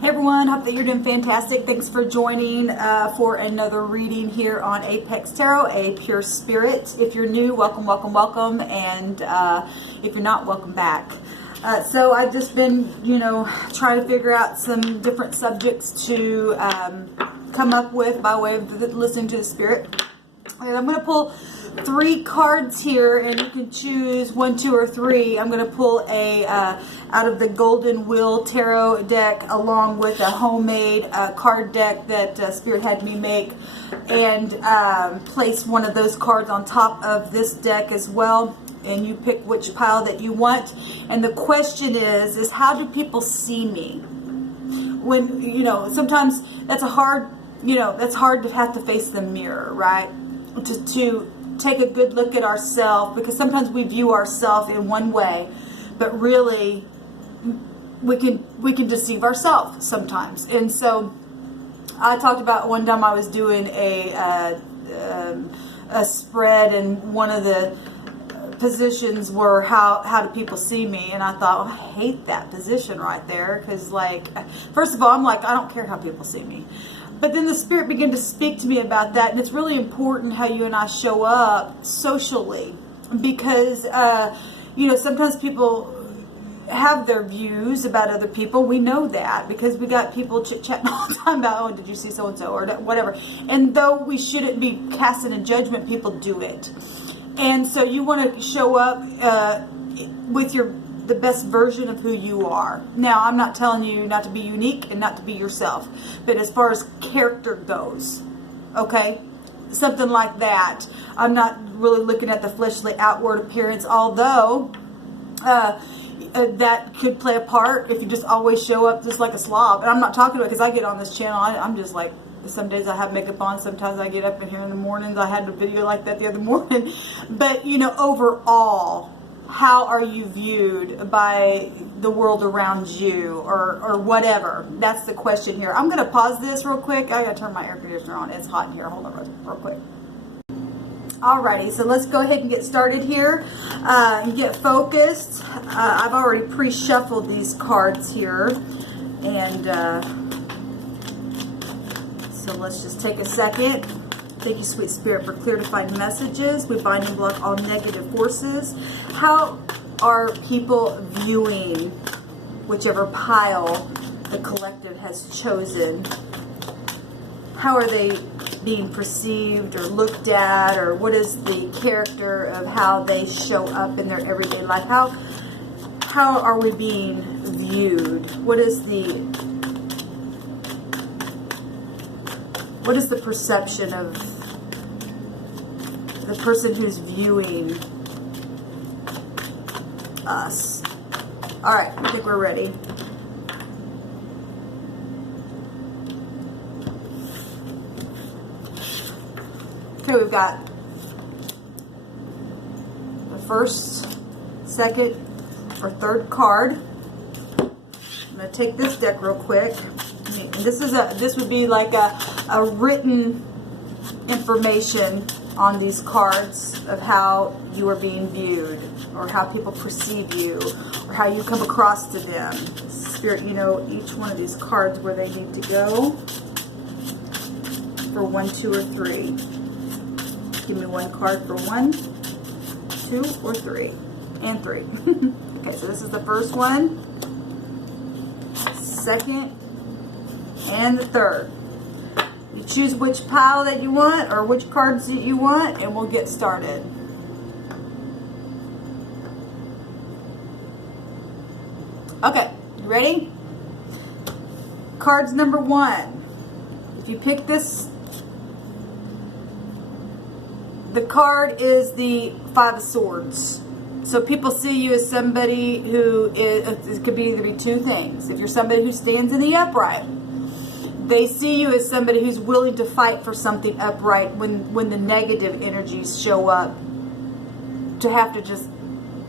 Hey everyone, hope that you're doing fantastic. Thanks for joining for another reading here on Apex Tarot, a pure spirit. If you're new, welcome, welcome, welcome. And if you're not, welcome back. So I've just been, trying to figure out some different subjects to come up with by way of listening to the spirit. And I'm going to pull 3 cards here, and you can choose 1, 2, or 3. I'm going to pull a out of the Golden Wheel Tarot deck, along with a homemade card deck that Spirit had me make, and place one of those cards on top of this deck as well. And you pick which pile that you want. And the question is how do people see me? When sometimes that's hard to have to face the mirror, right? To take a good look at ourselves, because sometimes we view ourselves in one way, but really we can deceive ourselves sometimes. And so I talked about one time I was doing a spread, and one of the positions were how do people see me, and I thought, I hate that position right there, because first of all, I'm like, I don't care how people see me. But then the Spirit began to speak to me about that, and it's really important how you and I show up socially, because sometimes people have their views about other people. We know that because we got people chit-chatting all the time about, oh, did you see so-and-so, or whatever. And though we shouldn't be casting a judgment, people do it. And so you want to show up with the best version of who you are. Now, I'm not telling you not to be unique and not to be yourself, but as far as character goes, okay, something like that. I'm not really looking at the fleshly outward appearance, although that could play a part if you just always show up just like a slob. And I'm not talking about, because I get on this channel, I'm just like, some days I have makeup on, sometimes I get up in here in the mornings. I had a video like that the other morning. But, overall, how are you viewed by the world around you, or whatever? That's the question here. I'm going to pause this real quick. I got to turn my air conditioner on. It's hot in here. Hold on real quick. Alrighty, so let's go ahead and get started here and get focused. I've already pre-shuffled these cards here, and so let's just take a second. Thank you, sweet Spirit, for clear defined messages. We bind and block all negative forces. How are people viewing whichever pile the collective has chosen? How are they being perceived or looked at, or what is the character of how they show up in their everyday life? How are we being viewed? What is the perception of the person who's viewing us? All right, I think we're ready. Okay, we've got the first, second, or third card. I'm going to take this deck real quick. This would be like a written information on these cards of how you are being viewed, or how people perceive you, or how you come across to them. Spirit, each one of these cards where they need to go for 1, 2, or 3. Give me one card for 1, 2, or 3, and 3. Okay, so this is the first one, second, and the third. You choose which pile that you want, or which cards that you want, and we'll get started. Okay, you ready? Cards number 1. If you pick this, the card is the 5 of Swords. So people see you as somebody who is, it could either be 2 things. If you're somebody who stands in the upright, they see you as somebody who's willing to fight for something upright when the negative energies show up, to have to just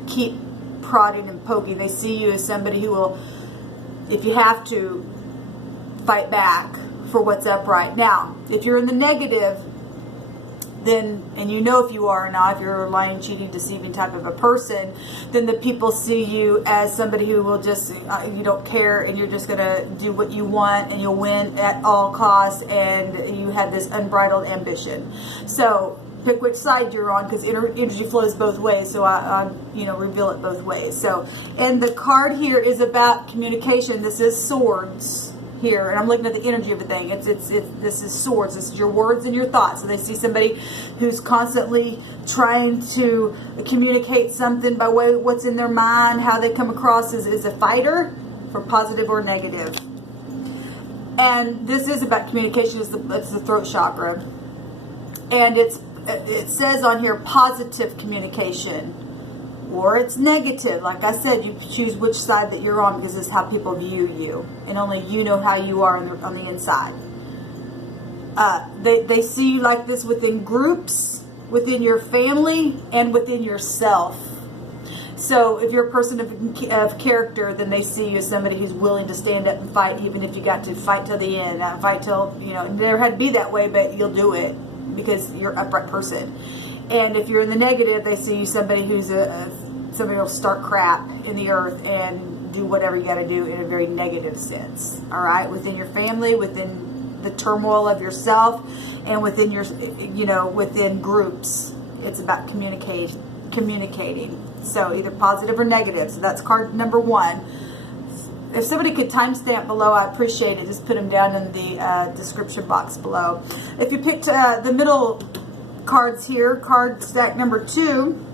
keep prodding and poking. They see you as somebody who will, if you have to, fight back for what's upright. Now, if you're in the negative, then, and you know if you are or not, if you're a lying, cheating, deceiving type of a person, then the people see you as somebody who will just, you don't care, and you're just going to do what you want, and you'll win at all costs, and you have this unbridled ambition. So pick which side you're on, because energy flows both ways, so I reveal it both ways. So, and the card here is about communication. This is swords here, and I'm looking at the energy of everything. This is swords. This is your words and your thoughts. So they see somebody who's constantly trying to communicate something by way of what's in their mind, how they come across as a fighter, for positive or negative. And this is about communication. It's the throat chakra, and it says on here positive communication, or it's negative. Like I said, you choose which side that you're on, because this is how people view you, and only you know how you are on the inside. They see you like this within groups, within your family, and within yourself. So if you're a person of character, then they see you as somebody who's willing to stand up and fight, even if you got to fight till the end. Not fight till, it never had to be that way, but you'll do it because you're an upright person. And if you're in the negative, they see you somebody who's somebody who'll start crap in the earth and do whatever you got to do in a very negative sense. All right, within your family, within the turmoil of yourself, and within your, within groups, it's about communicating. So either positive or negative. So that's card number 1. If somebody could timestamp below, I appreciate it. Just put them down in the description box below. If you picked the middle cards here, card stack number 2,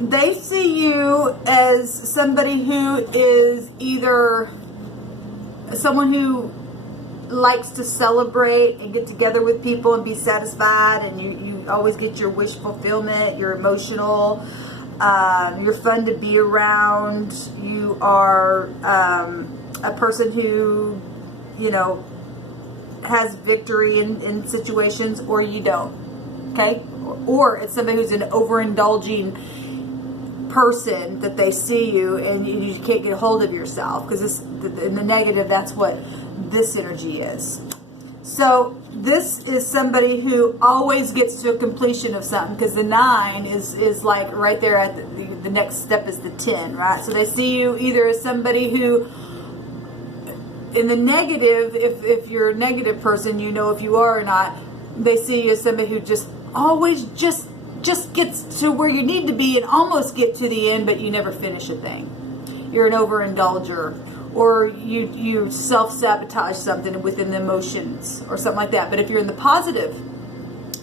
they see you as somebody who is either someone who likes to celebrate and get together with people and be satisfied, and you always get your wish fulfillment. You're emotional. You're fun to be around. You are a person who, has victory in situations, or you don't. Okay? Or it's somebody who's an overindulging person that they see you, and you can't get a hold of yourself, because in the negative, that's what this energy is. So this is somebody who always gets to a completion of something, because the 9 is like right there at the next step is the 10, right? So they see you either as somebody who, in the negative, if you're a negative person, if you are or not, they see you as somebody who just always just gets to where you need to be and almost get to the end, but you never finish a thing. You're an overindulger, or you self-sabotage something within the emotions or something like that. But if you're in the positive,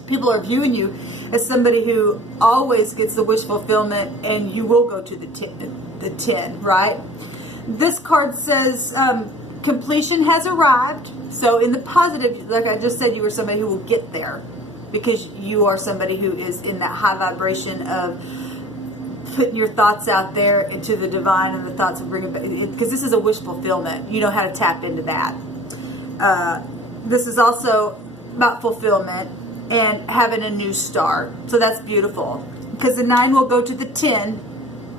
people are viewing you as somebody who always gets the wish fulfillment, and you will go to the 10, right? This card says completion has arrived. So in the positive, like I just said, you are somebody who will get there, because you are somebody who is in that high vibration of putting your thoughts out there into the divine, and the thoughts of bringing back, because this is a wish fulfillment. You know how to tap into that. This is also about fulfillment and having a new start. So that's beautiful, because the 9 will go to the 10,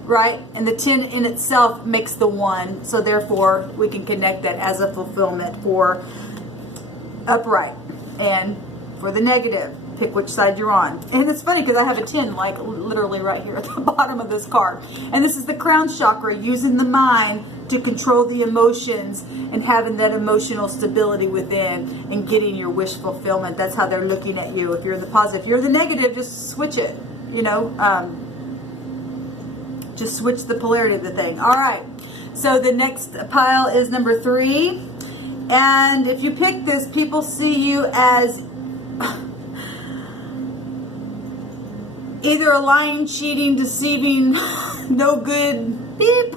right? And the 10 in itself makes the 1. So therefore, we can connect that as a fulfillment for upright and for the negative. Pick which side you're on. And it's funny because I have a 10 like literally right here at the bottom of this card. And this is the crown chakra, using the mind to control the emotions and having that emotional stability within and getting your wish fulfillment. That's how they're looking at you. If you're in the positive, if you're the negative, just switch it. Just switch the polarity of the thing. All right. So the next pile is number 3. And if you pick this, people see you as either a lying, cheating, deceiving, no good beep,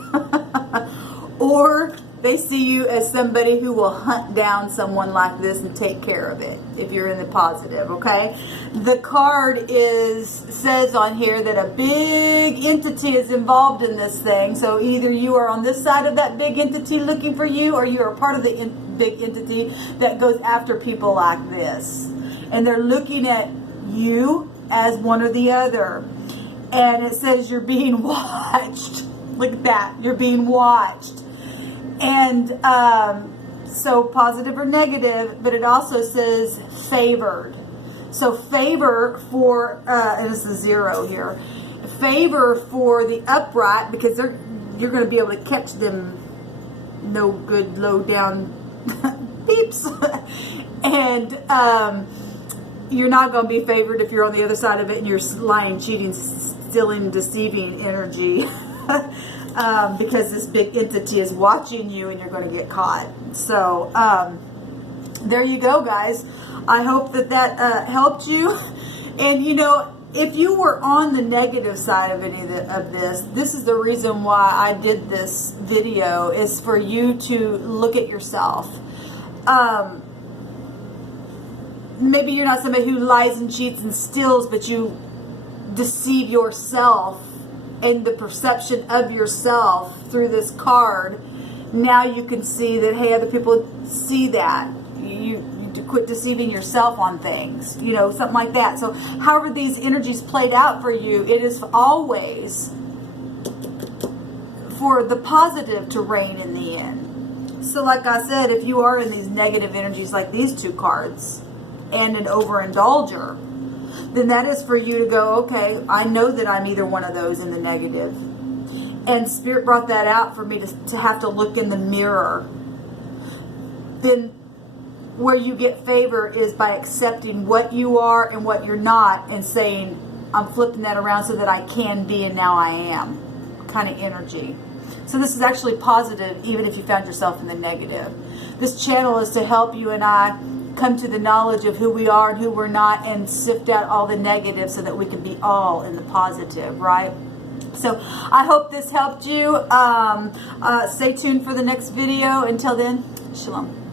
or they see you as somebody who will hunt down someone like this and take care of it, if you're in the positive, okay? The card says on here that a big entity is involved in this thing. So either you are on this side of that big entity looking for you, or you are part of the big entity that goes after people like this. And they're looking at you as one or the other. And it says you're being watched. Look at that. You're being watched. And so positive or negative, but it also says favored. So favor for, and this is 0 here, favor for the upright, because you're going to be able to catch them no good, low down beeps. And you're not going to be favored if you're on the other side of it and you're lying, cheating, stealing, deceiving energy. Because this big entity is watching you and you're going to get caught. So there you go, guys. I hope that helped you. And you know, if you were on the negative side of any of this is the reason why I did this video, is for you to look at yourself. Maybe you're not somebody who lies and cheats and steals, but you deceive yourself and the perception of yourself through this card. Now you can see that, hey, other people see that. You quit deceiving yourself on things, you know, something like that. So however these energies played out for you, it is always for the positive to reign in the end. So like I said, if you are in these negative energies like these 2 cards and an overindulger, then that is for you to go, okay, I know that I'm either one of those in the negative. And Spirit brought that out for me to have to look in the mirror. Then where you get favor is by accepting what you are and what you're not, and saying, I'm flipping that around so that I can be and now I am kind of energy. So this is actually positive, even if you found yourself in the negative. This channel is to help you and I come to the knowledge of who we are and who we're not, and sift out all the negative so that we can be all in the positive, right? So I hope this helped you. Stay tuned for the next video. Until then, shalom.